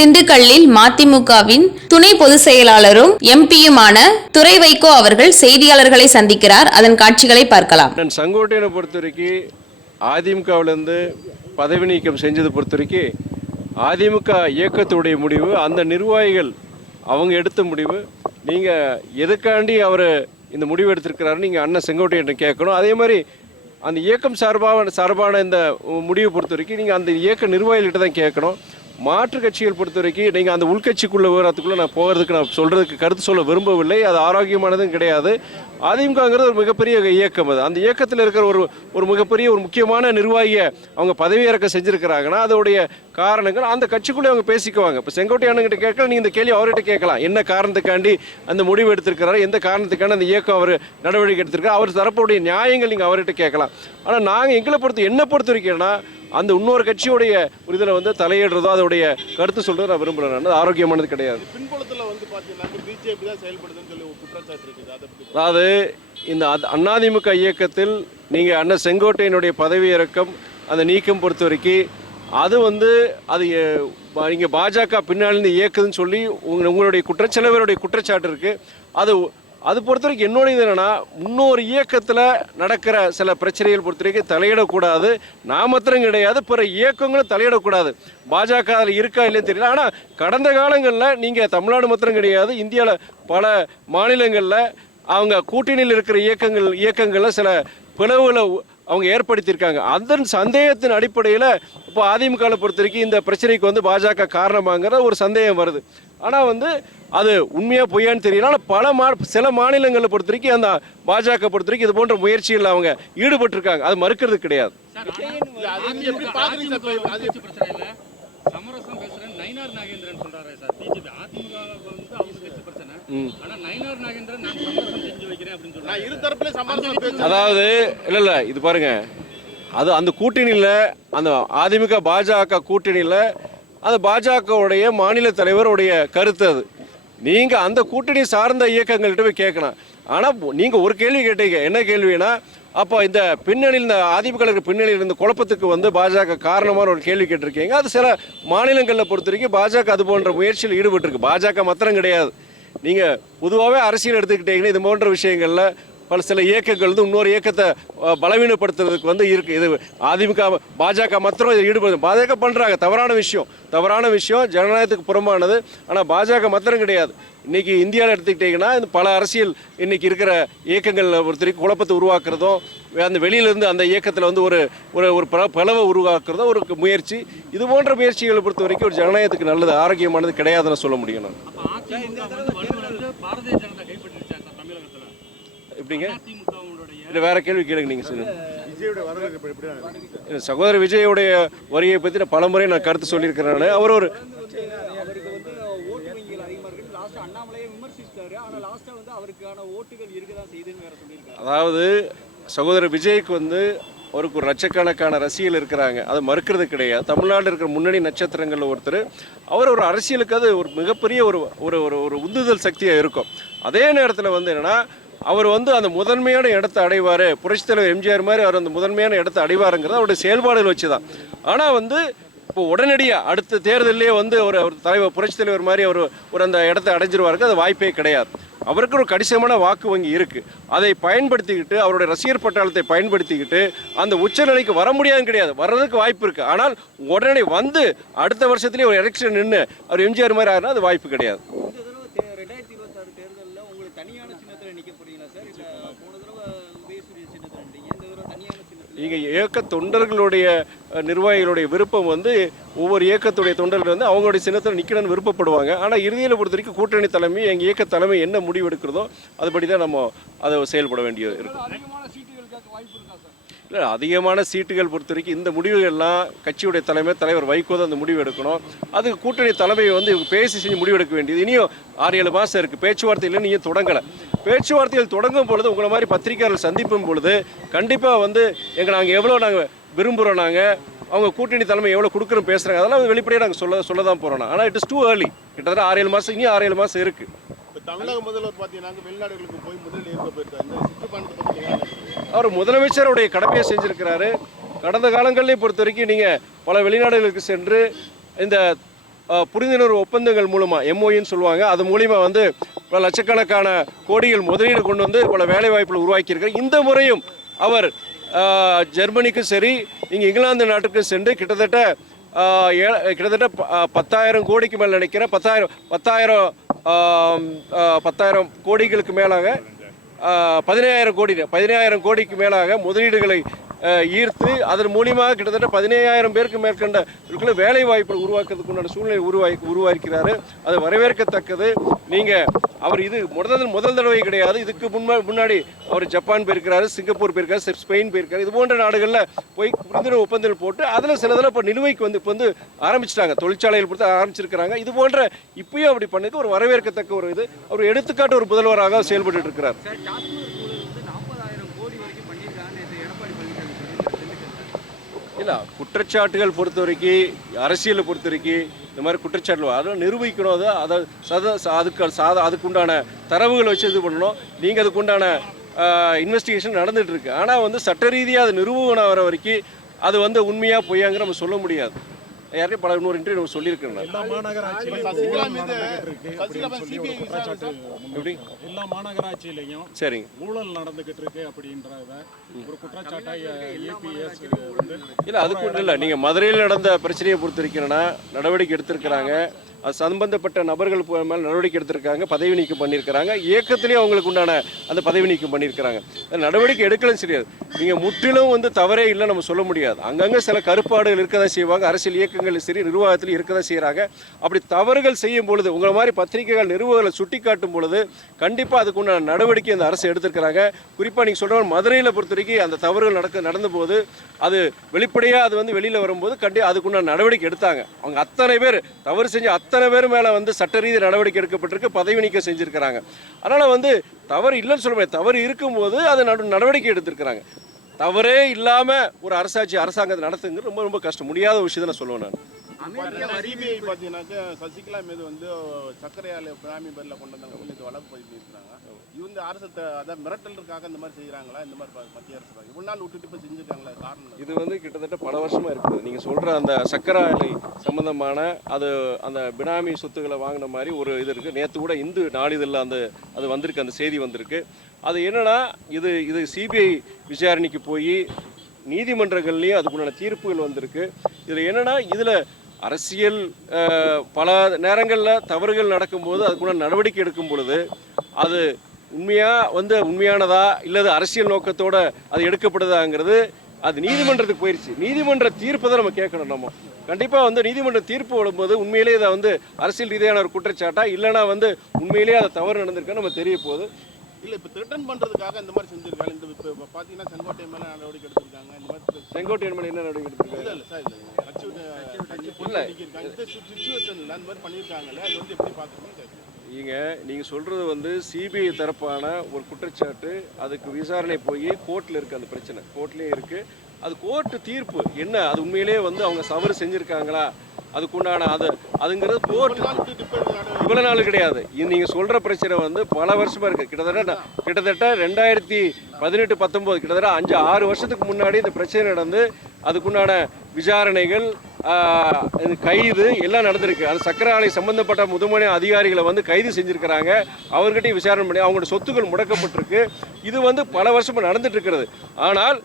திண்டுக்கல்லில் மதிமுகவின் துணை பொதுச் செயலாளரும் எம்பியுமான துரை வைகோ அவர்கள் செய்தியாளர்களை சந்திக்கிறார். அதன் காட்சிகளை பார்க்கலாம். செங்கோட்டையனை பொறுத்தவரைக்கும் அதிமுகவிலிருந்து பதவி நீக்கம் செஞ்சது பொறுத்தவரைக்கும் அதிமுக இயக்கத்துடைய முடிவு, அந்த நிர்வாகிகள் அவங்க எடுத்த முடிவு. நீங்கள் எதுக்காண்டி அவர் இந்த முடிவு எடுத்திருக்கிறாரு நீங்கள் அண்ணன் செங்கோட்டையனை கேட்கணும். அதே மாதிரி அந்த இயக்கம் சார்பான இந்த முடிவை பொறுத்த வரைக்கும் நீங்கள் அந்த இயக்க நிர்வாகிகள்கிட்ட தான் கேட்கணும். மாற்று கட்சிகள் பொறுத்த வரைக்கும் நீங்கள் அந்த உள்கட்சிக்குள்ள விவரத்துக்குள்ளே நான் போகிறதுக்கு நான் சொல்கிறதுக்கு கருத்து சொல்ல விரும்பவில்லை. அது ஆரோக்கியமானதும் கிடையாது. அதிமுகங்கிறது ஒரு மிகப்பெரிய இயக்கம். அது அந்த இயக்கத்தில் இருக்கிற ஒரு மிகப்பெரிய ஒரு முக்கியமான நிர்வாகியை அவங்க பதவி இறக்க செஞ்சுருக்கிறாங்கன்னா அதோடைய காரணங்கள் அந்த கட்சிக்குள்ளே அவங்க பேசிக்குவாங்க. இப்போ செங்கோட்டையன்கிட்ட கேட்கல, நீங்கள் இந்த கேள்வி அவர்கிட்ட கேட்கலாம். என்ன காரணத்துக்காண்டி அந்த முடிவு எடுத்திருக்கிறாரு, எந்த காரணத்துக்காண்டி அந்த இயக்கம் அவர் நடவடிக்கை எடுத்திருக்காரு, அவர் தரப்புடைய நியாயங்கள் நீங்கள் அவர்கிட்ட கேட்கலாம். ஆனால் நாங்கள் என்னை பொறுத்த வரைக்கும்னா அந்த இன்னொரு கட்சியுடைய ஒரு இதில் வந்து தலையிடுறதோ அதோடைய கருத்து சொல்றது நான் விரும்புகிறேன். அது ஆரோக்கியமானது கிடையாது. பின்புலத்தில் வந்து பார்த்தீங்கன்னா பிஜேபி தான் செயல்படுதுன்னு சொல்லி ஒரு குற்றச்சாட்டு இருக்குது. அதாவது இந்த அதிமுக இயக்கத்தில் நீங்கள் அண்ணன் செங்கோட்டையனுடைய பதவி இறக்கம் அந்த நீக்கம் பொறுத்த வரைக்கும் அது வந்து அது நீங்கள் பாஜக பின்னாலிருந்து இயக்குதுன்னு சொல்லி உங்களுடைய குற்றச்செலவருடைய குற்றச்சாட்டு இருக்குது. அது பொறுத்த வரைக்கும் என்னோட இது என்னன்னா, இன்னொரு இயக்கத்தில் நடக்கிற சில பிரச்சனைகள் பொறுத்த வரைக்கும் தலையிடக்கூடாது. நான் மாத்திரம் கிடையாது, பிற இயக்கங்களும் தலையிடக்கூடாது. பாஜக அதில் இருக்கா இல்லைன்னு தெரியல. ஆனால் கடந்த காலங்களில் நீங்கள் தமிழ்நாடு மாத்திரம் கிடையாது, இந்தியாவில் பல மாநிலங்களில் அவங்க கூட்டணியில் இருக்கிற இயக்கங்களில் சில பிளவுகளை அவங்க ஏற்படுத்தியிருக்காங்க. அந்த சந்தேகத்தின் அடிப்படையில் இப்போ அதிமுகவை பொறுத்த வரைக்கும் இந்த பிரச்சனைக்கு வந்து பாஜக காரணமாங்கிற ஒரு சந்தேகம் வருது. ஆனால் வந்து அது உண்மையாக பொய்யான்னு தெரியல. ஆனால் சில மாநிலங்களை பொறுத்த வரைக்கும் அந்த பாஜக பொறுத்த வரைக்கும் இது போன்ற முயற்சிகள் அவங்க ஈடுபட்டிருக்காங்க. அது மறுக்கிறது கிடையாது. அதாவது இல்லை இது பாருங்க, அது அந்த கூட்டணியில் அந்த அதிமுக பாஜக கூட்டணியில் அந்த பாஜகவுடைய மாநில தலைவருடைய கருத்து. அது நீங்கள் அந்த கூட்டணி சார்ந்த இயக்கங்கள்கிட்ட போய் கேட்கணும். ஆனால் நீங்கள் ஒரு கேள்வி கேட்டீங்க. என்ன கேள்வினா, அப்போ இந்த பின்னணியில் இந்த அதிமுக பின்னணியில் இருந்த குழப்பத்துக்கு வந்து பாஜக காரணமான ஒரு கேள்வி கேட்டிருக்கீங்க. அது சில மாநிலங்களில் பொறுத்த வரைக்கும் பாஜக அது போன்ற முயற்சியில் ஈடுபட்டிருக்கு. பாஜக மாத்திரம் கிடையாது. நீங்கள் பொதுவாகவே அரசியல் எடுத்துக்கிட்டீங்கன்னா இது போன்ற விஷயங்களில் பல சில இயக்கங்கள் வந்து இன்னொரு இயக்கத்தை பலவீனப்படுத்துறதுக்கு வந்து இருக்குது. இது அதிமுக பாஜக மாத்திரம் இதை ஈடுபடுது. பாஜக பண்ணுறாங்க, தவறான விஷயம், ஜனநாயகத்துக்கு புறம்பானது. ஆனால் பாஜக மாத்திரம் கிடையாது. இன்றைக்கி இந்தியாவில் எடுத்துக்கிட்டிங்கன்னா பல அரசியல் இன்றைக்கி இருக்கிற இயக்கங்கள் ஒருத்தருக்கு குழப்பத்தை உருவாக்குறதும் அந்த வெளியிலேருந்து அந்த இயக்கத்தில் வந்து ஒரு பலவை உருவாக்குறதோ ஒரு முயற்சி. இது போன்ற முயற்சிகளை பொறுத்த வரைக்கும் ஒரு ஜனநாயகத்துக்கு நல்லது, ஆரோக்கியமானது கிடையாதுன்னு சொல்ல முடியும். நான் எப்படிங்க இல்லை வேற கேள்வி கேளுங்க நீங்கள் சொல்லுங்க. சகோதரர் விஜயோடைய வரியை பற்றி நான் பலமுறை நான் கருத்து சொல்லியிருக்கிறேன். அவர் ஒரு அதாவது சகோதரர் விஜய்க்கு வந்து அவருக்கு ஒரு லட்சக்கணக்கான ரசிகர்கள் இருக்கிறாங்க. அதை மறுக்கிறது கிடையாது. தமிழ்நாட்டில் இருக்கிற முன்னணி நட்சத்திரங்கள் ஒருத்தர். அவர் ஒரு அரசியலுக்கு அது ஒரு மிகப்பெரிய ஒரு உந்துதல் சக்தியாக இருக்கும். அதே நேரத்தில் வந்து என்னென்னா அவர் வந்து அந்த முதன்மையான இடத்தை அடைவார். புரட்சித் தலைவர் எம்ஜிஆர் மாதிரி அவர் அந்த முதன்மையான இடத்தை அடைவாருங்கிறது அவருடைய செயல்பாடுகள் வச்சு தான். ஆனால் வந்து இப்போ உடனடியாக அடுத்த தேர்தலே வந்து ஒரு தலைவர் புரட்சித் தலைவர் மாதிரி ஒரு அந்த இடத்தை அடைஞ்சிருவாருக்கு அது வாய்ப்பே கிடையாது. அவருக்கு ஒரு கணிசமான வாக்கு வங்கி இருக்குது. அதை பயன்படுத்திக்கிட்டு அவருடைய ரசிகர் பட்டாளத்தை பயன்படுத்திக்கிட்டு அந்த உச்சநிலைக்கு வர முடியாதுன்னு கிடையாது, வர்றதுக்கு வாய்ப்பு இருக்குது. ஆனால் உடனே வந்து அடுத்த வருஷத்துலேயே ஒரு எலெக்ஷன் நின்று அவர் எம்ஜிஆர் மாதிரி ஆகுனா அது வாய்ப்பு கிடையாது. நீங்கள் இயக்க தொண்டர்களுடைய நிர்வாகிகளுடைய விருப்பம் வந்து ஒவ்வொரு இயக்கத்துடைய தொண்டர்கள் வந்து அவங்களுடைய சின்னத்தில் நிற்கணும்னு விருப்பப்படுவாங்க. ஆனால் இறுதியில் பொறுத்த வரைக்கும் கூட்டணி தலைமை எங்கள் இயக்க தலைமை என்ன முடிவு எடுக்கிறதோ அதுபடி தான் நம்ம அதை செயல்பட வேண்டியது இருக்கும். இல்லை அதிகமான சீட்டுகள் பொறுத்த வரைக்கும் இந்த முடிவுகள்லாம் கட்சியுடைய தலைவர் வைகோ தான் அந்த முடிவு எடுக்கணும். அதுக்கு கூட்டணி தலைமையை வந்து பேசி செஞ்சு முடிவெடுக்க வேண்டியது. இனியும் 6-7 மாதம் இருக்குது. பேச்சுவார்த்தையில் நீங்கள் தொடங்கலை. பேச்சுவார்த்தைகள் தொடங்கும் பொழுது உங்களை மாதிரி பத்திரிகையாளர்கள் சந்திப்பும் பொழுது கண்டிப்பாக வந்து நாங்கள் எவ்வளோ நாங்கள் விரும்புகிறோம், நாங்கள் அவங்க கூட்டணி தலைமை எவ்வளோ கொடுக்குறோம் பேசுகிறாங்க, அதெல்லாம் வெளிப்படையாக நாங்கள் சொல்ல தான் போகிறோம். ஆனால் இட் இஸ் டூ ஏர்லி. கிட்டத்தட்ட 6-7 மாதம், இனியும் 6-7 மாதம் இருக்குது. தமிழக முதல்வர் பார்த்தீங்கன்னா வெளிநாடுகளுக்கு போய் முதலில் இருக்க போயிருக்காரு. அவர் முதலமைச்சருடைய கடமையை செஞ்சுருக்கிறாரு. கடந்த காலங்களையும் பொறுத்த வரைக்கும் நீங்கள் பல வெளிநாடுகளுக்கு சென்று இந்த புரிந்துணர்வு ஒப்பந்தங்கள் மூலமாக எம்ஓஇன்னு சொல்லுவாங்க, அது மூலிமா வந்து பல லட்சக்கணக்கான கோடிகள் முதலீடு கொண்டு வந்து பல வேலைவாய்ப்புகளை உருவாக்கியிருக்கார். இந்த முறையும் அவர் ஜெர்மனிக்கும் சரி இங்கே இங்கிலாந்து நாட்டுக்கும் சென்று கிட்டத்தட்ட 10,000 கோடிக்கு மேலே நினைக்கிறேன், 10,000 கோடிகளுக்கு மேலாக 15,000 கோடிக்கு மேலாக முதலீடுகளை ஈர்த்து அதன் மூலியமாக கிட்டத்தட்ட 15,000 பேருக்கு மேற்கொண்ட வேலை வாய்ப்புகள் உருவாக்குறதுக்கு உண்டான சூழ்நிலை உருவாக்கிறாரு. அது வரவேற்கத்தக்கது. அவர் இது முதல் தடவை கிடையாது. இதுக்கு முன்னாடி அவர் ஜப்பான் போயிருக்கிறாரு, சிங்கப்பூர் போயிருக்காரு, ஸ்பெயின் போயிருக்காரு. இது போன்ற நாடுகளில் போய் புரிந்துணர்வு ஒப்பந்தங்கள் போட்டு அதில் சிலதில் இப்போ நிலுவைக்கு வந்து ஆரம்பிச்சிட்டாங்க, தொழிற்சாலைகள் பொறுத்து ஆரம்பிச்சிருக்கிறாங்க. இது போன்ற இப்பயும் அப்படி பண்ணது ஒரு வரவேற்கத்தக்க ஒரு இது. அவர் எடுத்துக்காட்டு ஒரு முதல்வராக செயல்பட்டு இருக்கிறார். இல்லை, குற்றச்சாட்டுகள் பொறுத்த வரைக்கும், அரசியலை பொறுத்த வரைக்கும் இந்த மாதிரி குற்றச்சாட்டுகள் அதெல்லாம் நிரூபிக்கணும். அதுக்குண்டான தரவுகளை வச்சு இது பண்ணணும். நீங்கள் அதுக்குண்டான இன்வெஸ்டிகேஷன் நடந்துகிட்டு இருக்கு. ஆனால் சட்ட ரீதியாக அது நிரூபணம் வர வரைக்கும் அது உண்மையாக பொய்யாங்கிற நம்ம சொல்ல முடியாது. யாரையும் பல இன்னொரு இன்டர்வியூ நம்ம சொல்லியிருக்கேன். எல்லா மாநகராட்சியிலையும் சரிங்க ஊழல் நடந்துகிட்டு இருக்கு அப்படின்றத ஒரு குற்றச்சாட்டா ஏபிஎஸ் இல்லை, அதுக்கு ஒன்றும் இல்லை. நீங்கள் மதுரையில் நடந்த பிரச்சனையை பொறுத்த வரைக்கும்னா நடவடிக்கை எடுத்திருக்கிறாங்க. அது சம்பந்தப்பட்ட நபர்கள் மேலே நடவடிக்கை எடுத்திருக்காங்க, பதவி நீக்கம் பண்ணியிருக்கிறாங்க. இயக்கத்திலேயே அவங்களுக்கு உண்டான அந்த பதவி நீக்கம் பண்ணியிருக்கிறாங்க. நடவடிக்கை எடுக்கலன்னு தெரியாது. நீங்கள் முற்றிலும் தவறே இல்லை நம்ம சொல்ல முடியாது. அங்கங்கே சில கருப்பாடுகள் இருக்க தான் செய்வாங்க. அரசியல் இயக்கங்கள் சரி, நிர்வாகத்தில் இருக்க தான் செய்கிறாங்க. அப்படி தவறுகள் செய்யும் பொழுது உங்களை மாதிரி பத்திரிகைகள் நிறுவனங்களை சுட்டி காட்டும் பொழுது கண்டிப்பாக அதுக்குண்டான நடவடிக்கை அந்த அரசு எடுத்திருக்கிறாங்க. குறிப்பாக நீங்கள் சொல்கிற மதுரையில் பொறுத்த வரைக்கும் அந்த தவறுகள் நடந்தபோது அது வெளிப்படையாக அது வெளியில் வரும்போது அதுக்குண்டான நடவடிக்கை எடுத்தாங்க. அவங்க அத்தனை பேர் தவறு செஞ்சு அத்தனை பேர் மேலே சட்ட ரீதி நடவடிக்கை எடுக்கப்பட்டிருக்கு, பதவி நீக்கம் செஞ்சுருக்கிறாங்க. அதனால் தவறு இல்லைன்னு சொல்ல முடியாது. தவறு இருக்கும்போது அது நடவடிக்கை எடுத்திருக்கிறாங்க. தவறே இல்லாமல் ஒரு அரசாங்கத்தை நடத்துங்கிறது ரொம்ப ரொம்ப கஷ்டம், முடியாத விஷயத்தை நான் சொல்லுவேன். நான் சிபிஐ பார்த்தீங்கன்னாக்கா சசிகலா மீது சர்க்கரை ஆலை பிராமி பேரில் கொண்டு வந்தாங்க, வழக்கு பதிவு பண்ணியிருக்கிறாங்க. அரசு அதான் மிரட்டலுக்காக இந்த மாதிரி செய்கிறாங்களா? இந்த மாதிரி மத்திய அரசு இவ்வளோ நாள் விட்டுட்டு இப்போ செஞ்சுருக்காங்களா? காரணம் இது கிட்டத்தட்ட பல வருஷமாக இருக்குது. நீங்கள் சொல்கிற அந்த சர்க்கரை ஆலை சம்மந்தமான அந்த பினாமி சொத்துக்களை வாங்கின மாதிரி ஒரு இது இருக்குது. நேற்று கூட இந்து நாளிதழில் அது வந்திருக்கு, அந்த செய்தி வந்திருக்கு. அது என்னன்னா இது சிபிஐ விசாரணைக்கு போய் நீதிமன்றங்கள்லேயும் அதுக்குண்டான தீர்ப்புகள் வந்திருக்கு. இதில் என்னன்னா இதில் அரசியல் பல நேரங்களில் தவறுகள் நடக்கும்போது அதுக்குண்டான நடவடிக்கை எடுக்கும் பொழுது அது உண்மையானதா இல்லது அரசியல் நோக்கத்தோட அது எடுக்கப்படுதாங்கிறது அது நீதிமன்றத்துக்கு போயிடுச்சு. நீதிமன்ற தீர்ப்பை தான் நம்ம கேட்கணும். நம்ம கண்டிப்பாக நீதிமன்ற தீர்ப்பு வரும்போது உண்மையிலேயே இதை அரசியல் ரீதியான ஒரு குற்றச்சாட்டா இல்லைனா உண்மையிலேயே அதை தவறு நடந்திருக்கான்னு நம்ம தெரிய போகுது. இல்லை, இப்போ ரிட்டர்ன் பண்ணுறதுக்காக இந்த மாதிரி செஞ்சுருக்காங்க. இப்போ பார்த்தீங்கன்னா செங்கோட்டையன் மேலே நடவடிக்கை எடுத்திருக்காங்க. இந்த மாதிரி செங்கோட்டையன் மேலே என்ன நடவடிக்கை எடுத்திருக்காங்க? இல்லை சார், இல்லை இந்த சிச்சுவேஷனில் அந்த மாதிரி பண்ணியிருக்காங்கல்ல, அது எப்படி பார்த்துக்கணும்? நீங்கள் சொல்கிறது சிபிஐ தரப்பான ஒரு குற்றச்சாட்டு. அதுக்கு விசாரணை போய் கோர்ட்டில் இருக்குது. அந்த பிரச்சனை கோர்ட்லேயே இருக்குது. அது கோர்ட்டு தீர்ப்பு என்ன, அது உண்மையிலேயே அவங்க தவறு செஞ்சுருக்காங்களா, அதுக்குண்டான அதுங்கிறது கோர்ட்டு இவ்வளோ நாள் கிடையாது. நீங்கள் சொல்கிற பிரச்சனை பல வருஷமாக இருக்குது. கிட்டத்தட்ட 2018-19 கிட்டத்தட்ட 5-6 வருஷத்துக்கு முன்னாடி இந்த பிரச்சனை நடந்து அதுக்குண்டான விசாரணைகள் கைது எல்லாம் நடந்திருக்கு. அது சர்க்கரை ஆலை சம்பந்தப்பட்ட முதுமனை அதிகாரிகளை கைது செஞ்சுருக்கிறாங்க. அவர்கிட்டையும் விசாரணை பண்ணி அவங்களோட சொத்துக்கள் முடக்கப்பட்டிருக்கு. இது பல வருஷமாக நடந்துட்டு இருக்கிறது. ஆனால்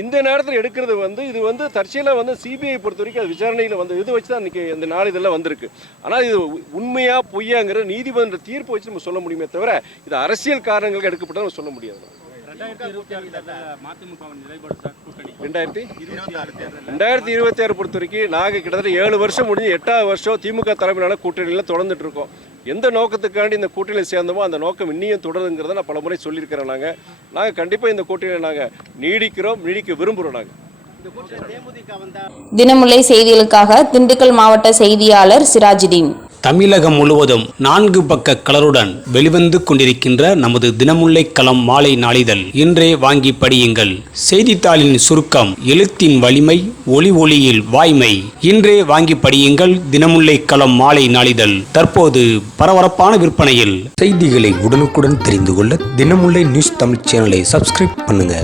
இந்த நேரத்தில் எடுக்கிறது இது தற்செயலாக சிபிஐ பொறுத்த வரைக்கும் அது விசாரணையில் இது வச்சு தான் இன்றைக்கி இந்த நாள் இதெல்லாம் வந்திருக்கு. ஆனால் இது உண்மையாக பொய்யாங்கிற நீதிமன்ற தீர்ப்பு வச்சு நம்ம சொல்ல முடியுமே தவிர இது அரசியல் காரணங்களுக்கு எடுக்கப்பட்ட நம்ம சொல்ல முடியாது. 2026 பொறுத்த வரைக்கும் நாங்கள் கிட்டத்தட்ட 7 வருஷம் முடிஞ்சு 8வது வருஷம் திமுக தலைமையிலான கூட்டணியில் தொடர்ந்துட்டு இருக்கோம். எந்த நோக்கத்துக்காண்டி இந்த கூட்டணியில் சேர்ந்தோமோ அந்த நோக்கம் இன்னும் தொடருங்கிறத நான் பல முறை சொல்லியிருக்கிறேன். நாங்கள் கண்டிப்பாக இந்த கூட்டணியில் நாங்கள் நீடிக்க விரும்புகிறோம். நாங்கள் தினமுல்லை செய்திகளுக்காக திண்டுக்கல் மாவட்ட செய்தியாளர் சிராஜுதீன். தமிழகம் முழுவதும் 4 பக்க கலருடன் வெளிவந்து கொண்டிருக்கின்ற நமது தினமுல்லை களம் மாலை நாளிதழ் இன்றே வாங்கி படியுங்கள். செய்தித்தாளின் சுருக்கம், எழுத்தின் வலிமை, ஒளியில் வாய்மை. இன்றே வாங்கி படியுங்கள். தினமுல்லை களம் மாலை நாளிதழ் தற்போது பரபரப்பான விற்பனையில். செய்திகளை உடனுக்குடன் தெரிந்து கொள்ள தினமுல்லை நியூஸ் தமிழ் சேனலை சப்ஸ்கிரைப் பண்ணுங்க.